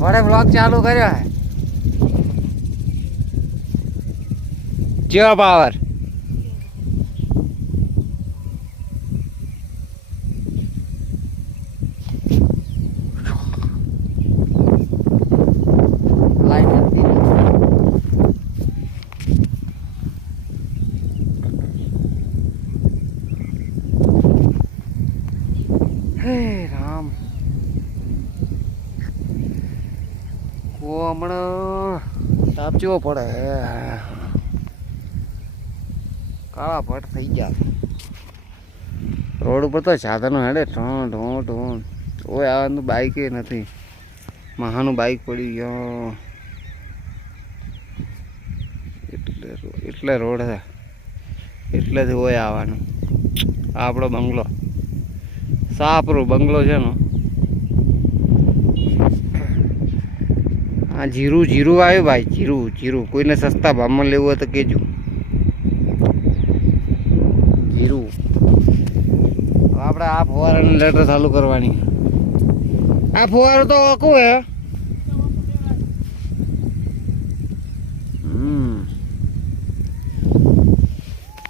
વડે બ્લોગ ચાલુ કર્યો હે જીઓ પાવર રામ હમણાં તાપ જેવો પડે કાળા ભટ્ટ થઈ ગયા રોડ ઉપર તો સાધનો હેડે ઢોં ઢોં ઢોં ઓય આવવાનું બાઈક એ નથી મહાનું બાઈક પડી ગયો એટલે રોડ છે એટલેથી ઓય આવવાનું આ આપણો બંગલો સાપરો બંગલો છે ને હા જીરું જીરું આવ્યું ભાઈ જીરું જીરું કોઈને સસ્તા ભાવમાં લેવું હોય તો કહેજો જીરું આપણે આ ફુવારાની લેટર ચાલુ કરવાની આ ફુવારો તો ઓકું હે